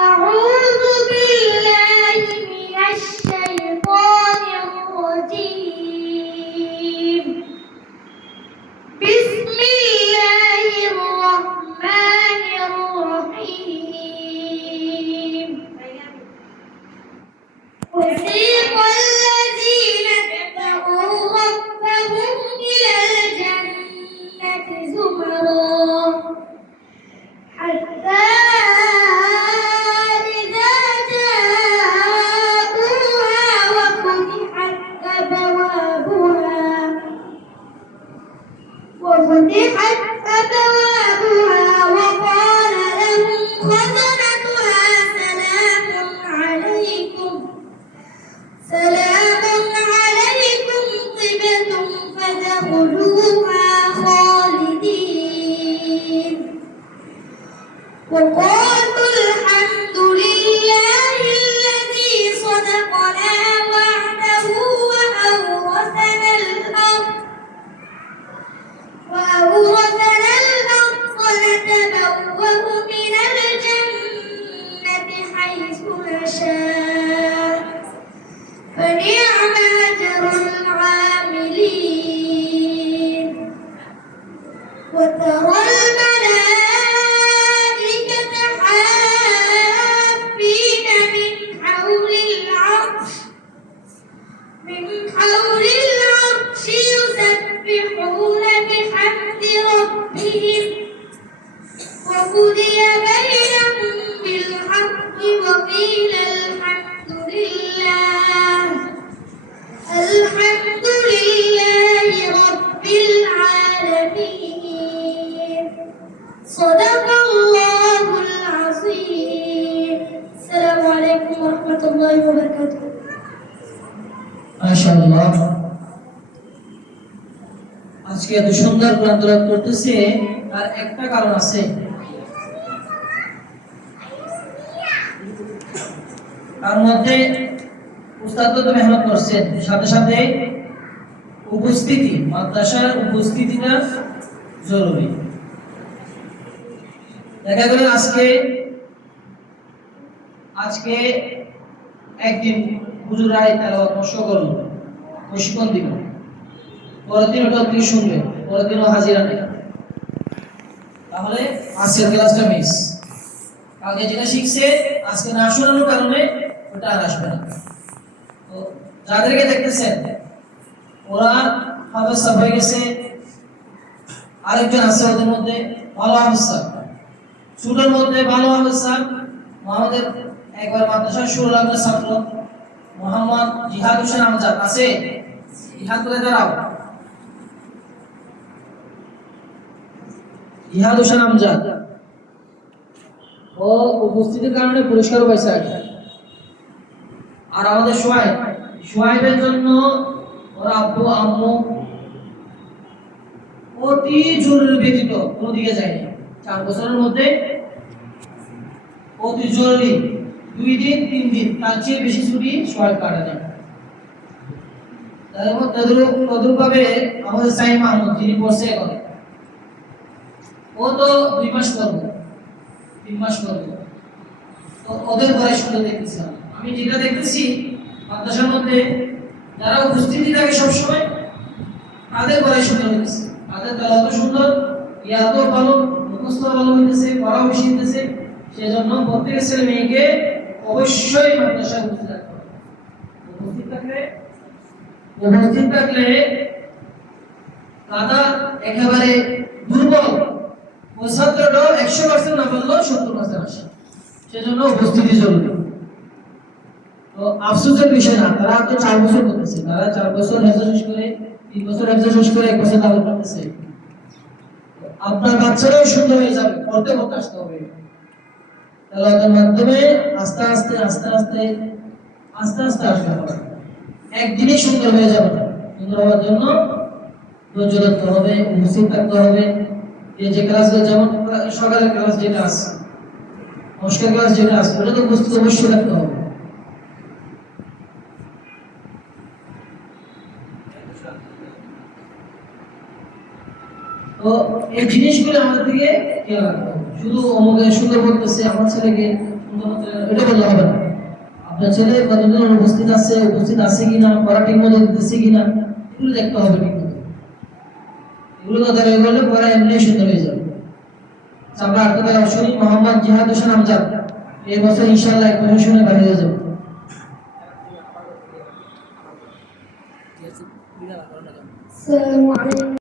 أعوذ بالله من الشيطان الرجيم. بسم الله الرحمن الرحيم. وسيق الذين اتقوا ربهم إلى الجنة زمرا حتى إذا جاءوها وفتحت أبوابها وقال لهم خزنتها سلام عليكم طبتم فادخلوها خالدين وقالوا الحمد لله الذي صدقنا وعده وأورثنا الأرض نتبوأ من الجنة حيث نشاء فنعم أجر العاملين. وترى الملائكة حافين من حول العرش يسبحون بحمد ربهم وقضي بينهم بالحق وقيل الحمد لله رب العالمين. صدق الله العظيم. السلام عليكم ورحمة الله وبركاته. মাশাআল্লাহ, আজকে এত সুন্দর কোরআন তেলাওয়াত করতেছে আর একটা কারণ আছে। তার মধ্যে উস্তাদ তো মেহনত করছেন, সাথে সাথে উপস্থিতি, মাদ্রাসার উপস্থিতিটা জরুরি। দেখা গেল আজকে একদিন হুজুরাই তেলাওয়াত কষ্ট করলো, প্রশিক্ষণ দিল, পরের দিন ওটা আপনি শুনবেন, পরের দিনও হাজিরা নেই, তাহলে আজকের ক্লাসটা মিস। আগে যেটা শিখছে আজকে না শোনানোর কারণে ওটা আর আসবে না। তো যাদেরকে দেখতেছেন ওরা হাফেজ হয়ে গেছে, আরেকজন আছে ওদের মধ্যে ভালো হাফেজ, ছোটোর মধ্যে ভালো হাফেজ আমাদের একবার মাদ্রাসার শুরু লাগলো ছাত্র মোহাম্মদ জিহাদ হোসেন আমজাদ আছে, জিহাদ করে দাঁড়াও। জিহাদ হোসেন আমজাদ ও উপস্থিতির কারণে পুরস্কারও পাইছে। আর আমাদের সোহাইবের জন্য ওর আব্বু আম্মু অতি জরুরি ব্যতীত কোনো দিকে যায়নি। 4 বছরের মধ্যে অতি জরুরি 2 দিন 3 দিন, তার চেয়ে বেশি ছুটি সোহাইব কাটা যায়। তদরূপভাবে আমাদের সাইম মাহমুদ যিনি পড়ছে এখন, ও তো 2 মাস করবো 3 মাস করবো। তো ওদের বয়স শুনে দেখতেছিলাম, আমি যেটা দেখতেছি মাদ্রাসার মধ্যে যারা উপস্থিতি থাকে সবসময় তাদের বয়স শুনে হইতেছে, তাদের তেলাওয়াত সুন্দর, ইয়াত ভালো, মুখস্থ ভালো হইতেছে, পড়াও বেশি হইতেছে। সেজন্য প্রত্যেক ছেলে মেয়েকে অবশ্যই মাদ্রাসায় উপস্থিত থাকতে হবে। উপস্থিত থাকলে দাদা একেবারে দুর্বল, 75 100% না বললেও 70% আসে। সেজন্য উপস্থিতি জরুরি। তো আফসোসের বিষয় না, তারা তো 4 বছর করতেছে, তারা 4 বছর হেফজ শেষ করে, 3 বছর হেফজ শেষ করে 1 বছর দাওয়াত করতেছে। আপনার বাচ্চারাও সুন্দর হয়ে যাবে, পড়তে আসতে হবে। তেলাওয়াতের মাধ্যমে আস্তে আস্তে আসবে, একদিনই সুন্দর হয়ে যাবে না। সুন্দর হওয়ার জন্য ধৈর্য ধরতে হবে, উপস্থিত থাকতে হবে। যে ক্লাসগুলো, যেমন সকালের ক্লাস যেটা আছে, নমস্কার ক্লাস যেটা আছে, ওটা তো উপস্থিত অবশ্যই থাকতে হবে। তো এই জিনিসগুলো আমাদের থেকে খেয়াল রাখতে হবে। শুধু অমুকে সুন্দর বলতেছে, আমার ছেলেকে এটা বললে হবে না। আপনার ছেলে কতজন উপস্থিত আছে কিনা, পড়া ঠিক মতো দিচ্ছে কিনা, এগুলো দেখতে হবে ঠিক মতো। এগুলো কথা হয়ে গেলে পড়া এমনি সুন্দর হয়ে যাবে। আমরা আপনাদের অবশ্যই মোহাম্মদ জিহাদ হোসেন আমজাদ এই বছর ইনশাআল্লাহ এক বছর শুনে বাইরে হয়ে যাবে। السلام عليكم